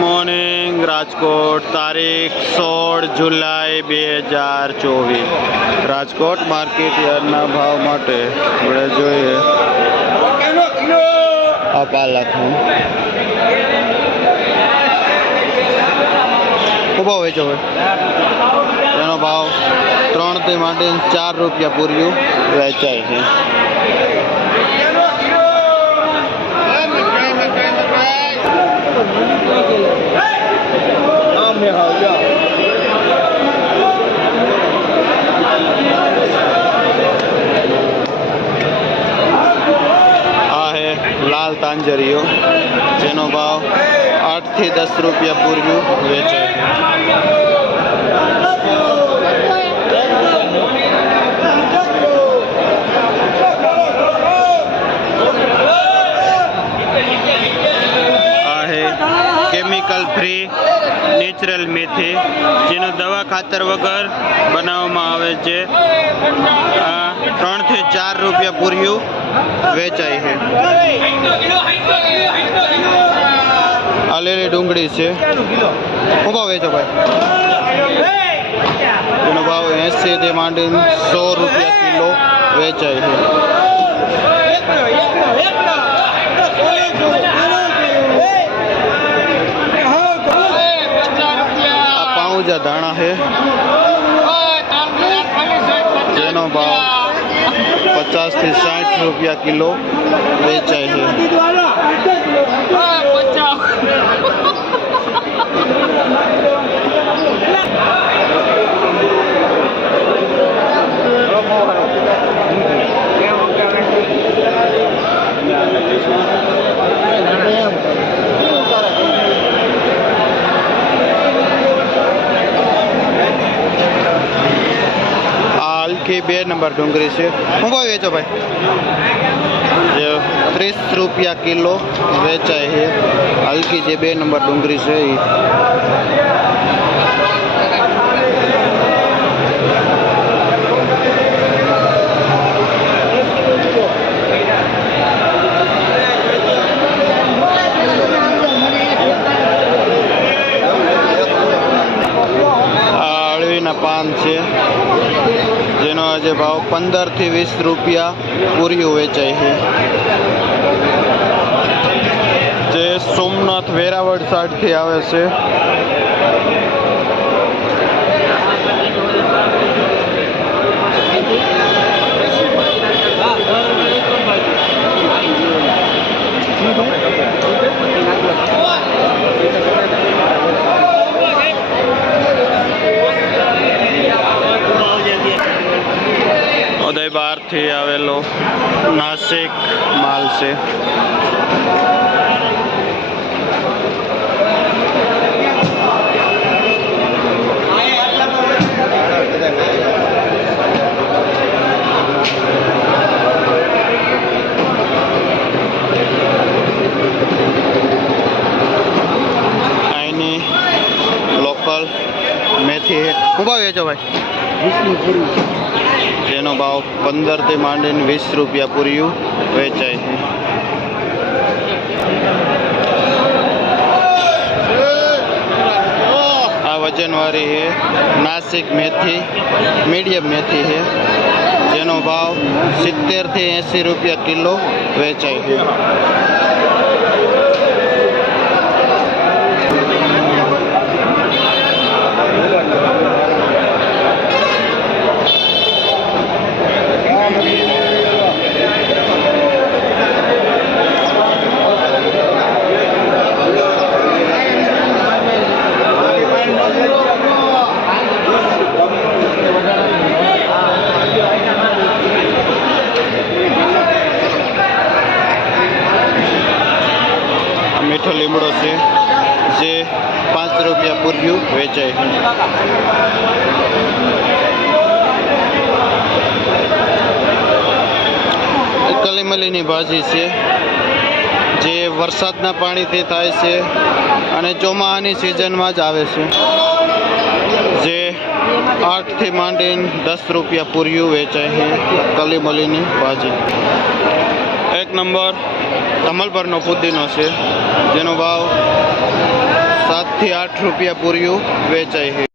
मॉर्निंग राजकोट तारीख 16 जुलाई 2024 राजकोट मार्केट यार्डना भाव माटे આપણે જોઈએ આ પાલકનું શું ભાવ વેચો હોય એનો ભાવ 3 થી માંડીને 4 રૂપિયા પૂર્યું વેચાય છે। लाल तांजरियो जेनो भाव 8 થી 10 रुपया पूर्यु वेचे। केमिकल फ्री नेचरल मेथी जेनो दवा खातर वगर बनाववामां आवे छे। 3 થી 4 रुपया पूर्यु वेचाय है। आलेली डूंगળી છે શું ભાવ વેચો ભાઈ? એનો ભાવ 80 થી માંડીને 100 રૂપિયા કિલો વેચાય છે। આ પાઉજા ધાણા છે જેનો ભાવ 50 થી 60 रुपया किलो वेचाय है। हल्की 2 नंबर डूंगरी से શું ભાવ વેચો ભાઈ? 30 रुपया किलो वेचाय है। हल्की जे 2 नंबर डूंगरी से अळवीना पान है जेनो आज भाव 15 થી 20 रुपया पूर्यु वेचाय है। जे सोमनाथ वेरावळ साइड थी आवे छे। उदय बार थी आवेलो नासिक माल से। लोकल मेथी है શું ભાવ વેચો ભાઈ? જેનો ભાવ 15 થી માંડીને 20 રૂપિયા પૂર્યું વેચાય છે। આ વજનવાળી है नासिक मेथी मीडियम मेथी है જેનો ભાવ 70 થી 80 રૂપિયા કિલો વેચાય છે। मीठो લીમડો છે જે 5 રૂપિયા પૂર્યું વેચાય। કલીમલીની ભાજી છે જે વરસાદના પાણીથી થાય છે અને ચોમાસાની સિઝનમાં જ આવે છે જે 8 થી માંડીને 10 રૂપિયા પૂર્યું વેચાય છે। કલીમલીની ભાજી। 1 नंबर कमलपरનો પુદીનો છે જેનો ભાવ થી 8 રૂપિયા પૂરીઓ વેચાય છે।